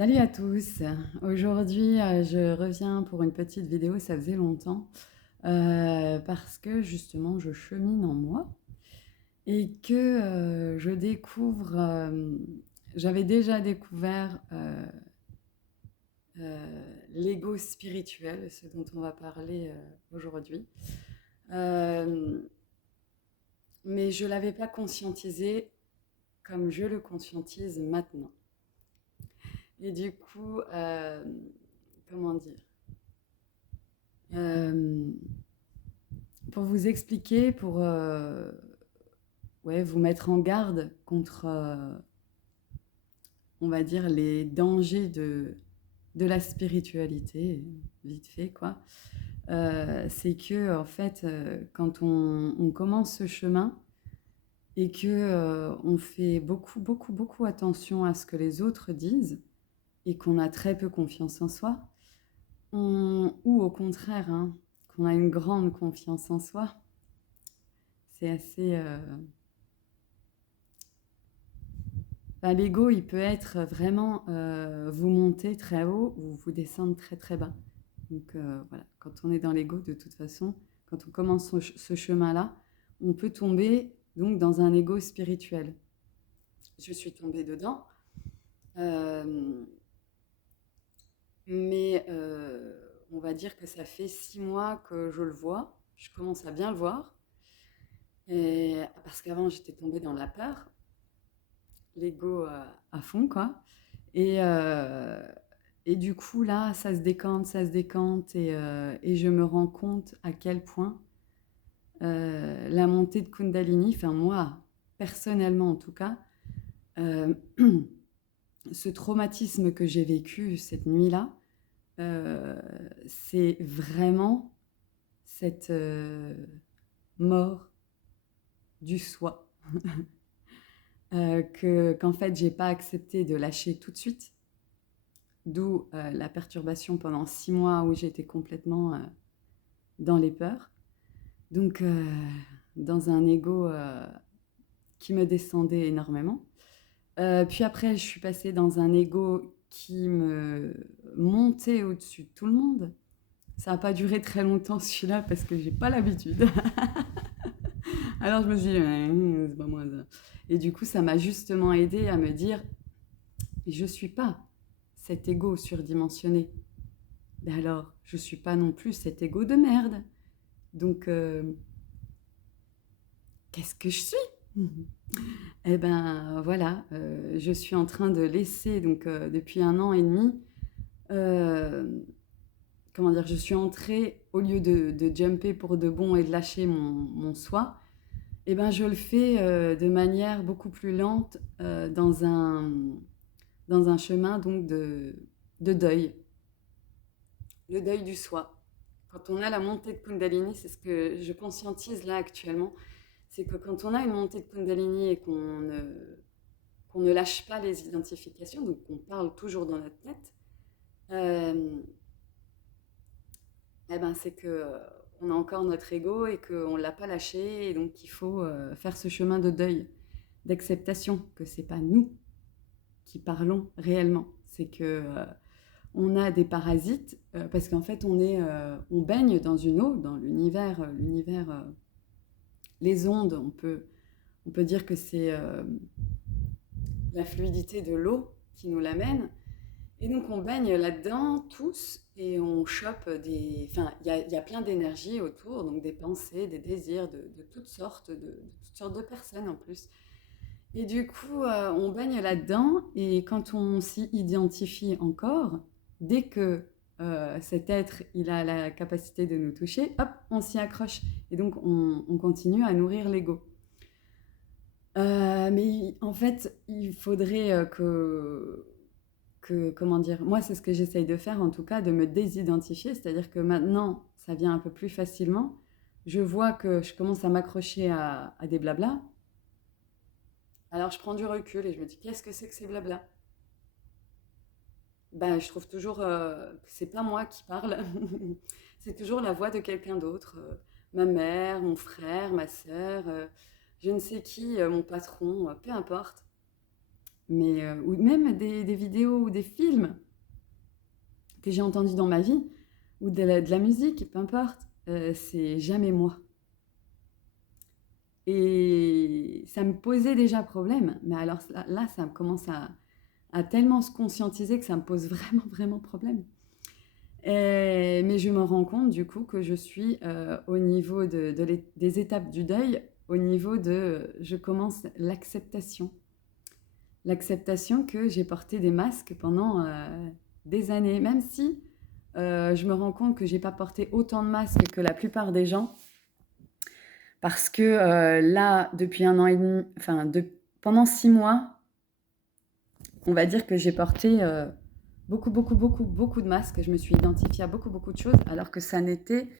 Salut à tous. Aujourd'hui, je reviens pour une petite vidéo, ça faisait longtemps, parce que justement je chemine en moi et que je découvre, j'avais déjà découvert l'ego spirituel, ce dont on va parler aujourd'hui. Euh, mais je ne l'avais pas conscientisé comme je le conscientise maintenant. Et du coup, comment dire Euh, pour vous expliquer, pour ouais, vous mettre en garde contre, on va dire, les dangers de la spiritualité, vite fait, quoi. C'est que, en fait, quand on commence ce chemin et que on fait beaucoup, beaucoup, beaucoup attention à ce que les autres disent et qu'on a très peu confiance en soi, ou au contraire, hein, qu'on a une grande confiance en soi, c'est assez... Bah, l'ego, il peut être vraiment vous monter très haut ou vous descendre très très bas. Donc voilà, quand on est dans l'ego, de toute façon, quand on commence ce chemin-là, on peut tomber donc dans un ego spirituel. Je suis tombée dedans, euh, mais on va dire que ça fait 6 mois que je le vois. Je commence à bien le voir, et, parce qu'avant j'étais tombée dans la peur, l'ego à fond, quoi. Et, euh, et du coup, là, ça se décante, et je me rends compte à quel point la montée de Kundalini, enfin moi, personnellement en tout cas, euh, ce traumatisme que j'ai vécu cette nuit-là, euh, c'est vraiment cette mort du soi qu'en fait, j'ai pas accepté de lâcher tout de suite. D'où la perturbation pendant 6 mois où j'étais complètement dans les peurs. Donc, dans un ego qui me descendait énormément. Puis après, je suis passée dans un ego qui me montait au-dessus de tout le monde. Ça n'a pas duré très longtemps celui-là parce que j'ai pas l'habitude. Alors je me suis dit, c'est pas moi ça. Et du coup, ça m'a justement aidé à me dire, je suis pas cet ego surdimensionné. Mais alors, je suis pas non plus cet ego de merde. Donc, qu'est-ce que je suis? Eh ben voilà, je suis en train de laisser, donc depuis 1 an et demi, euh, comment dire, je suis entrée, au lieu de jumper pour de bon et de lâcher mon soi, eh ben je le fais de manière beaucoup plus lente dans un chemin donc de deuil, le deuil du soi. Quand on a la montée de Kundalini, c'est ce que je conscientise là actuellement, c'est que quand on a une montée de Kundalini et qu'on ne lâche pas les identifications, donc qu'on parle toujours dans notre tête, euh, eh ben c'est que on a encore notre ego et qu'on ne l'a pas lâché, et donc il faut faire ce chemin de deuil, d'acceptation que c'est pas nous qui parlons réellement, c'est que on a des parasites parce qu'en fait on baigne dans une eau, dans l'univers, les ondes, on peut dire que c'est la fluidité de l'eau qui nous l'amène. Et donc on baigne là-dedans tous et on chope des... Enfin, il y a plein d'énergie autour, donc des pensées, des désirs de toutes sortes de personnes en plus. Et du coup, on baigne là-dedans et quand on s'y identifie encore, dès que cet être, il a la capacité de nous toucher, hop, on s'y accroche. Et donc on continue à nourrir l'ego. Mais en fait, il faudrait comment dire, moi c'est ce que j'essaye de faire en tout cas, de me désidentifier, c'est-à-dire que maintenant ça vient un peu plus facilement, je vois que je commence à m'accrocher à des blablas, alors je prends du recul et je me dis qu'est-ce que c'est que ces blablas? Ben, je trouve toujours que c'est pas moi qui parle, c'est toujours la voix de quelqu'un d'autre, ma mère, mon frère, ma sœur, je ne sais qui, mon patron, peu importe. mais, ou même des vidéos ou des films que j'ai entendus dans ma vie, ou de la musique, peu importe, c'est jamais moi. Et ça me posait déjà problème, mais alors là ça commence à tellement se conscientiser que ça me pose vraiment, vraiment problème. Mais je me rends compte du coup que je suis au niveau des étapes du deuil, au niveau de, je commence l'acceptation. L'acceptation que j'ai porté des masques pendant des années, même si je me rends compte que j'ai pas porté autant de masques que la plupart des gens, parce que là, depuis 1 an et demi, pendant 6 mois, on va dire que j'ai porté beaucoup, beaucoup, beaucoup, beaucoup de masques. Je me suis identifiée à beaucoup, beaucoup de choses, alors que ça n'était